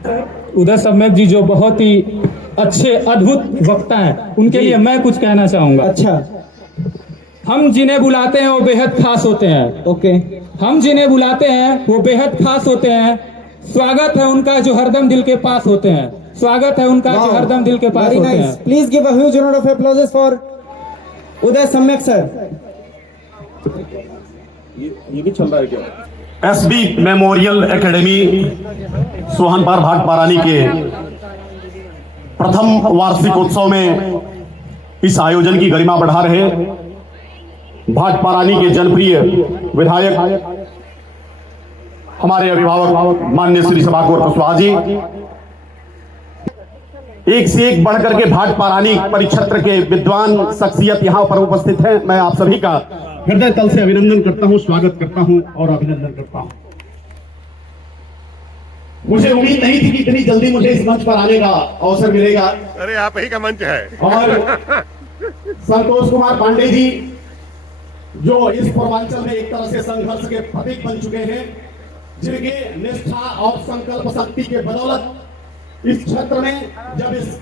उदय सम्यक जी जो बहुत ही अच्छे अद्भुत वक्ता हैं, उनके लिए मैं कुछ कहना चाहूंगा। अच्छा, हम जिन्हें बुलाते हैं वो बेहद खास होते हैं। ओके, हम जिन्हें बुलाते हैं वो बेहद खास होते हैं। स्वागत है उनका जो हरदम दिल के पास होते हैं। स्वागत है उनका जो हरदम दिल के पास वेरी होते नाइस। हैं। Please give a huge round of applause for Uday Samyak sir. ये भी चल रहा है क्या? SB memorial academy Sohanpar Bhat Parani के प्रथम वार्षिक उत्सव में इस आयोजन की गरिमा बढ़ा रहे भाट पारानी के जनप्रिय विधायक हमारे अभिभावक माननीय श्री सभाकौर कुशवाहा जी, एक से एक बढ़कर के भाट पारानी परिक्षेत्र के विद्वान शख्सियत यहां पर उपस्थित हैं। मैं आप सभी का हृदय तल से अभिनंदन करता हूं, स्वागत करता हूं और अभिनंदन करता हूं। मुझे उम्मीद नहीं थी कि इतनी जल्दी मुझे इस मंच पर आने का अवसर मिलेगा। अरे आप ही का मंच है। और संतोष कुमार पांडे जी जो इस पूर्वांचल में एक तरह से संघर्ष के प्रतीक बन चुके हैं, जिनके निष्ठा और संकल्प शक्ति के बदौलत इस क्षेत्र में जब इस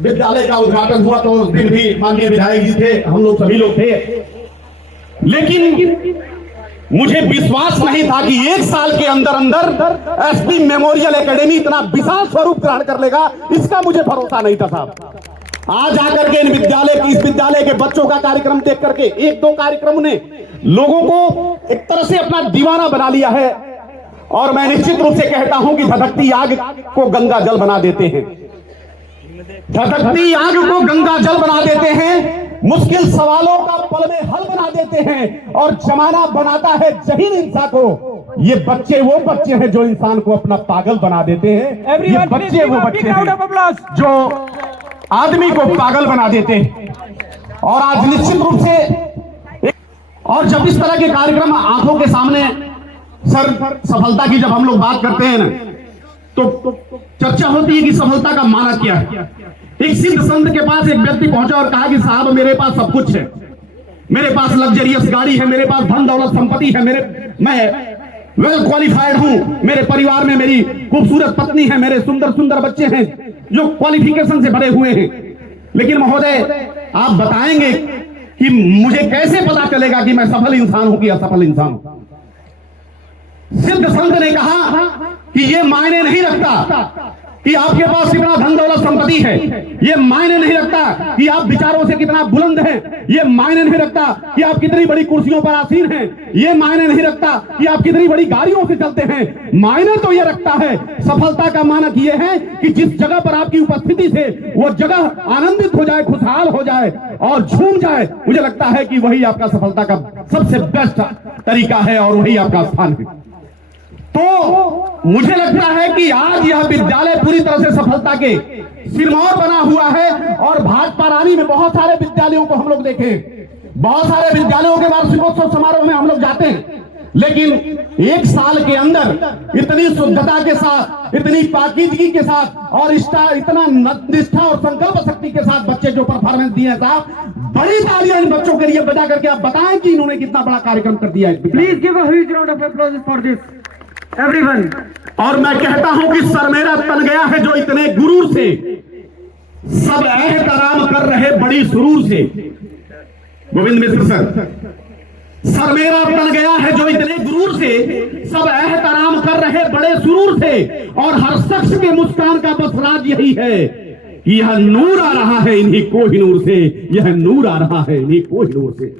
विद्यालय का उद्घाटन हुआ तो उस दिन भी माननीय विधायक जी थे, हम लोग सभी लोग थे, लेकिन मुझे विश्वास नहीं था कि एक साल के अंदर अंदर एसपी मेमोरियल एकेडमी इतना विशाल स्वरूप ग्रहण कर लेगा, इसका मुझे भरोसा नहीं था साहब। आज आकर के इस विद्यालय के बच्चों का कार्यक्रम देख करके एक दो कार्यक्रम ने लोगों को एक तरह से अपना दीवाना बना लिया है। और मैं निश्चित रूप से कहता हूं कि धधकती आग को गंगा जल बना देते हैं, धधकती आग को गंगा जल बना देते हैं, मुश्किल सवालों का पल में हल बना देते हैं और जमाना बनाता है जहीन इंसान को। ये बच्चे वो बच्चे हैं जो इंसान को अपना पागल बना देते हैं। ये बच्चे वो बच्चे हैं जो आदमी को पागल बना देते हैं। और आज निश्चित रूप से और जब इस तरह के कार्यक्रम आंखों के सामने सर सफलता की जब हम लोग बात करते हैं ना, तो चर्चा होती है कि सफलता का माना क्या है। एक सिद्ध संत के पास एक व्यक्ति पहुंचा और कहा कि साहब मेरे पास सब कुछ है, मेरे पास लग्जरियस गाड़ी है, मेरे पास धन दौलत संपत्ति है, मैं वेल क्वालिफाइड हूं, मेरे परिवार में मेरी खूबसूरत पत्नी है, मेरे सुंदर सुंदर बच्चे हैं जो क्वालिफिकेशन से भरे हुए हैं, लेकिन महोदय आप बताएंगे कि मुझे कैसे पता चलेगा कि मैं सफल इंसान हूं कि असफल इंसान हूं। सिद्ध संत ने कहा कि यह मायने नहीं रखता कि आपके पास कितना धन दौलत संपत्ति है, यह मायने नहीं रखता कि आप विचारों से कितना बुलंद हैं, यह मायने नहीं रखता कि आप कितनी बड़ी कुर्सियों पर आसीन हैं, यह मायने नहीं रखता कि आप कितनी बड़ी गाड़ियों से चलते हैं। मायने तो यह रखता है, सफलता का मानक यह है कि जिस जगह पर आपकी उपस्थिति से वो जगह आनंदित हो जाए, खुशहाल हो जाए और झूम जाए। मुझे लगता है कि वही आपका सफलता का सबसे बेस्ट तरीका है और वही आपका स्थान है। तो मुझे लगता है कि आज यह विद्यालय पूरी तरह से सफलता के सिरमौर बना हुआ है। और भाट पारानी में बहुत सारे विद्यालयों को हम लोग देखें, बहुत सारे विद्यालयों के वार्षिकोत्सव समारोह में हम लोग जाते हैं, लेकिन एक साल के अंदर इतनी शुद्धता के साथ, इतनी पाकीज़गी के साथ और इतना निष्ठा और संकल्प शक्ति के साथ बच्चे जो परफॉर्मेंस दिए हैं साहब, बड़ी तालियां इन बच्चों के लिए बजा करके आप बताएं कि इन्होंने कितना बड़ा कार्यक्रम कर दिया है। Please give a huge round of applause for this everyone. और मैं कहता हूं कि सर मेरा तन गया है जो इतने गुरूर से सब एहतराम कर रहे बड़ी सुरूर से। गोविंद मिश्र सर मेरा तन गया है जो इतने गुरूर से सब एहतराम कर रहे बड़े सुरूर से। और हर शख्स के मुस्कान का बस राज यही है, यह नूर आ रहा है इन्हीं कोहिनूर से, यह नूर आ रहा है इन्हीं कोहिनूर से।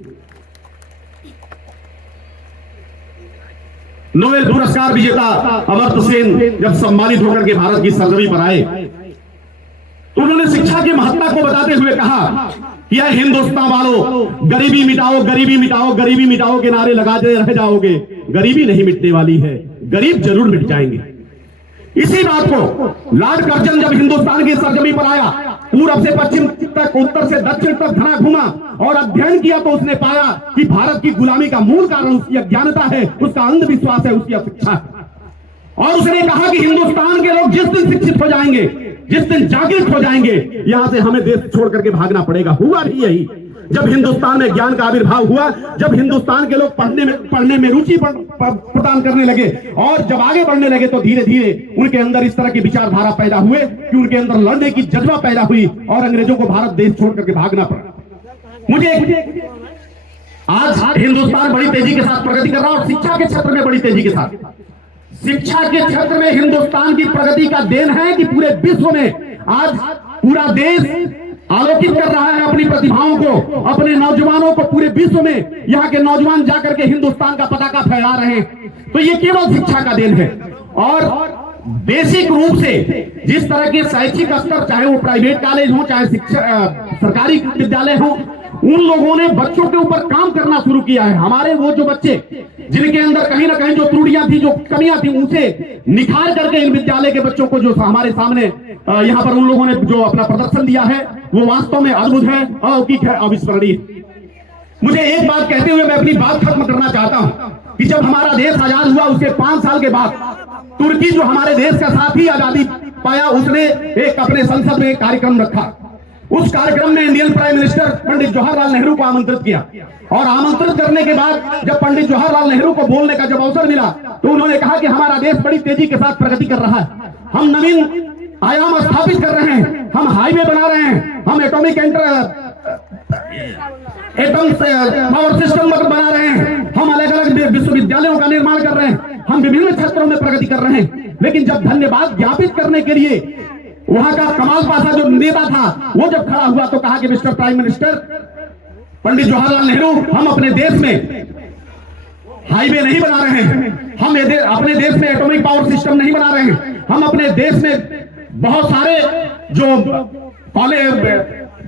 नोबेल पुरस्कार विजेता अमर्त्य सेन जब सम्मानित होकर के भारत की सरजमी पर आए तो उन्होंने शिक्षा की महत्ता को बताते हुए कहा कि यह हिंदुस्तान वालों, गरीबी मिटाओ, गरीबी मिटाओ, गरीबी मिटाओ के नारे लगाते रह जाओगे, गरीबी नहीं मिटने वाली है, गरीब जरूर मिट जाएंगे। इसी बात को लॉर्ड कर्जन जब हिंदुस्तान की सरजमी पर आया, पूरब से पश्चिम तक, उत्तर से दक्षिण तक घना घुमा और अध्ययन किया तो उसने पाया कि भारत की गुलामी का मूल कारण उसकी अज्ञानता है, उसका अंधविश्वास है, उसकी अशिक्षा है। और उसने कहा कि हिंदुस्तान के लोग जिस दिन शिक्षित हो जाएंगे, जिस दिन जागृत हो जाएंगे, यहां से हमें देश छोड़ करके भागना पड़ेगा। हुआ भी यही। जब हिंदुस्तान में ज्ञान का आविर्भाव हुआ, जब हिंदुस्तान के लोग पढ़ने में रुचि प्रदान करने लगे और जब आगे बढ़ने लगे, तो धीरे धीरे उनके अंदर इस तरह की विचारधारा पैदा हुए कि उनके अंदर लड़ने की जज्बा पैदा हुई और अंग्रेजों को भारत देश छोड़ करके भागना पड़ा। मुझे आज हिंदुस्तान बड़ी तेजी के साथ प्रगति कर रहा है और शिक्षा के क्षेत्र में बड़ी तेजी के साथ, शिक्षा के क्षेत्र में हिंदुस्तान की प्रगति का देन है कि पूरे विश्व में आज पूरा देश आलोकित कर रहा है अपनी प्रतिभाओं को, अपने नौजवानों को। पूरे विश्व में यहाँ के नौजवान जाकर के हिंदुस्तान का पताका फहरा रहे हैं। तो ये केवल शिक्षा का देन है। और बेसिक रूप से जिस तरह के शैक्षिक स्तर, चाहे वो प्राइवेट कॉलेज हो चाहे शिक्षा सरकारी विद्यालय हो, उन लोगों ने बच्चों के ऊपर काम करना शुरू किया है। हमारे वो जो बच्चे जिनके अंदर कहीं ना कहीं जो त्रुटियां थी, जो कमियां थी, उसे निखार करके इन विद्यालय के बच्चों को जो हमारे सामने यहाँ पर उन लोगों ने जो अपना प्रदर्शन दिया है, वो वास्तव में अद्भुत है, अलौकिक है, अविस्मरणीय। मुझे एक बात कहते हुए मैं अपनी बात खत्म करना चाहता हूं कि जब हमारा देश आजाद हुआ उसके 5 साल के बाद तुर्की, जो हमारे देश का साथी आजादी पाया, उसने एक अपने संसद में एक कार्यक्रम रखा। उस कार्यक्रम में Indian prime minister Pandit Jawaharlal Nehru को आमंत्रित किया और आमंत्रित करने के बाद जब पंडित जवाहरलाल नेहरू को बोलने का जब अवसर मिला, तो उन्होंने कहा कि हमारा देश बड़ी तेजी के साथ प्रगति कर रहा है, हम नवीन आयाम स्थापित कर रहे हैं, हम हाईवे बना रहे हैं, हम एटॉमिक एटम पावर सिस्टम बना रहे हैं, हम अलग अलग विश्वविद्यालयों का निर्माण कर रहे हैं, हम विभिन्न क्षेत्रों में प्रगति कर रहे हैं। लेकिन जब धन्यवाद ज्ञापित करने के लिए वहां का कमाल पाशा जो नेता था, वो जब खड़ा हुआ तो कहा कि mister prime minister Pandit Jawaharlal Nehru, हम अपने देश में हाईवे नहीं बना रहे हैं, हम अपने देश में एटॉमिक पावर सिस्टम नहीं बना रहे हैं, हम अपने देश में बहुत सारे जो कॉलेज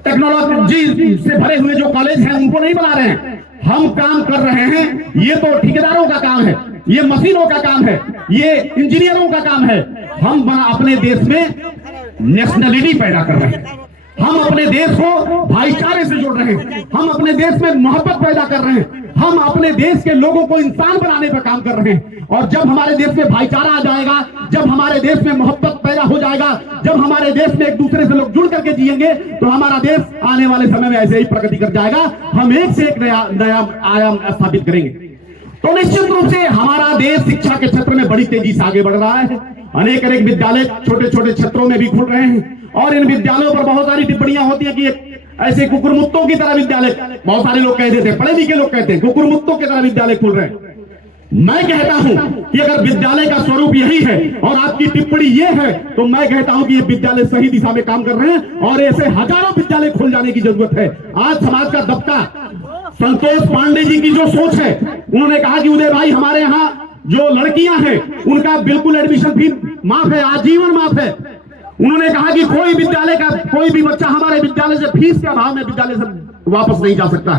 टेक्नोलॉजी से भरे हुए जो कॉलेज हैं उनको नहीं बना रहे हैं, हम काम कर रहे हैं। ये तो ठेकेदारों का काम है, ये मशीनों का काम है, ये इंजीनियरों का काम है। हम अपने देश में नेशनलिटी पैदा कर रहे हैं, हम अपने देश को भाईचारे से जोड़ रहे हैं, हम अपने देश में मोहब्बत पैदा कर रहे हैं, हम अपने देश के लोगों को इंसान बनाने पर काम कर रहे हैं। और जब हमारे देश में भाईचारा आ जाएगा, जब हमारे देश में मोहब्बत पैदा हो जाएगा, जब हमारे देश में एक दूसरे से लोग जुड़ करके जिएंगे, तो हमारा देश आने वाले समय में ऐसे ही प्रगति कर जाएगा। हम एक से एक नया आयाम स्थापित करेंगे। तो निश्चित रूप से हमारा देश शिक्षा के क्षेत्र में बड़ी तेजी से आगे बढ़ रहा है। अनेक विद्यालय छोटे छोटे क्षेत्रों में भी खुल रहे हैं और इन विद्यालयों पर बहुत सारी टिप्पणियां होती है कि ऐसे कुकुरमुत्तों की तरह विद्यालय, बहुत सारे लोग कहते थे, पढ़े लिखे लोग कहते हैं कुकुरमुत्तों की तरह विद्यालय खुल रहे हैं। मैं कहता हूं कि अगर विद्यालय का स्वरूप यही है और आपकी टिप्पणी ये है, तो मैं कहता हूं कि ये विद्यालय सही दिशा में काम कर रहे हैं और ऐसे हजारों विद्यालय खुल जाने की जरूरत है। आज समाज का दबका संतोष पांडे जी की जो सोच है, उन्होंने कहा कि उदय भाई, हमारे यहाँ जो लड़कियां हैं उनका बिल्कुल एडमिशन फी माफ है, आजीवन माफ है। उन्होंने कहा कि कोई विद्यालय का कोई भी बच्चा हमारे विद्यालय से फीस के अभाव में विद्यालय से वापस नहीं जा सकता।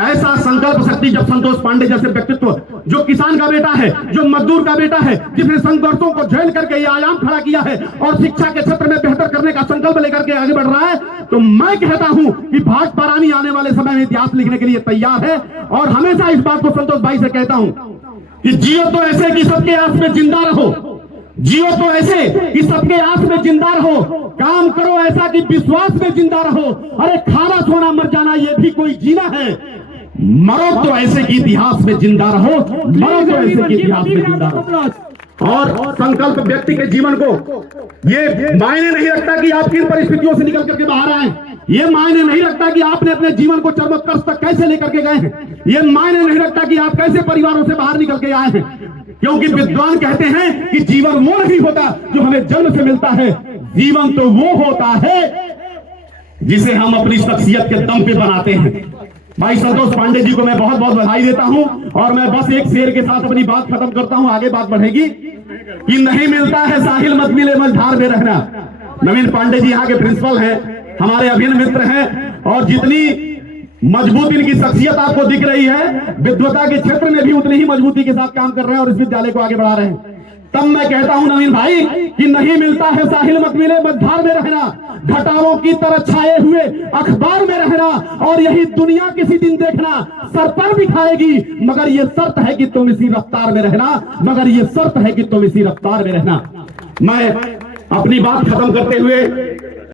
ऐसा संकल्प शक्ति जब संतोष पांडे जैसे व्यक्तित्व, जो किसान का बेटा है, जो मजदूर का बेटा है, जिसने संघर्षों को झेल करके ये आयाम खड़ा किया है और शिक्षा के क्षेत्र में बेहतर करने का संकल्प लेकर के आगे बढ़ रहा है, तो मैं कहता हूं कि भाजपा रानी आने वाले समय में इतिहास लिखने के लिए तैयार है। और हमेशा इस बात को संतोष भाई से कहता हूं कि जियो तो ऐसे कि सबके आस में जिंदा रहो, जियो तो ऐसे कि सबके आस में जिंदा रहो, काम करो ऐसा कि विश्वास में जिंदा रहो। अरे खाना सोना मर जाना ये भी कोई जीना है, मरो तो ऐसे कि इतिहास में जिंदा रहो, मरो तो ऐसे कि इतिहास में जिंदा रहो। और संकल्प व्यक्ति के जीवन को ये मायने नहीं रखता कि आप किन परिस्थितियों से निकल करके बाहर आए, ये मायने नहीं रखता कि आपने अपने जीवन को चरमोत्कर्ष तक कैसे लेकर के गए हैं, ये मायने नहीं रखता कि आप कैसे परिवारों से बाहर निकल के आए हैं। क्योंकि विद्वान कहते हैं कि जीवन वो नहीं होता जो हमें जन्म से मिलता है, जीवन तो वो होता है जिसे हम अपनी शख्सियत के दम पे बनाते हैं। भाई संतोष पांडे जी को मैं बहुत बहुत बधाई देता हूं और मैं बस एक शेर के साथ अपनी बात खत्म करता हूं, आगे बात बढ़ेगी। कि नहीं मिलता है साहिल मत मिले मझधार में रहना। नवीन पांडे जी यहाँ के प्रिंसिपल हैं, हमारे अभिन्न मित्र हैं और जितनी मजबूत इनकी शख्सियत आपको दिख रही है, विद्वता के क्षेत्र में भी उतनी ही मजबूती के साथ काम कर रहे हैं और इस विद्यालय को आगे बढ़ा रहे हैं। तब मैं कहता हूं नवीन भाई कि नहीं मिलता है साहिल मत मिले मझधार में रहना, घटाओं की तरह छाए हुए अखबार में रहना, और यही दुनिया किसी दिन देखना सर पर भी खाएगी, मगर ये शर्त है कि तुम इसी रफ्तार में रहना, मगर ये शर्त है कि तुम इसी रफ्तार में रहना। मैं अपनी बात खत्म करते हुए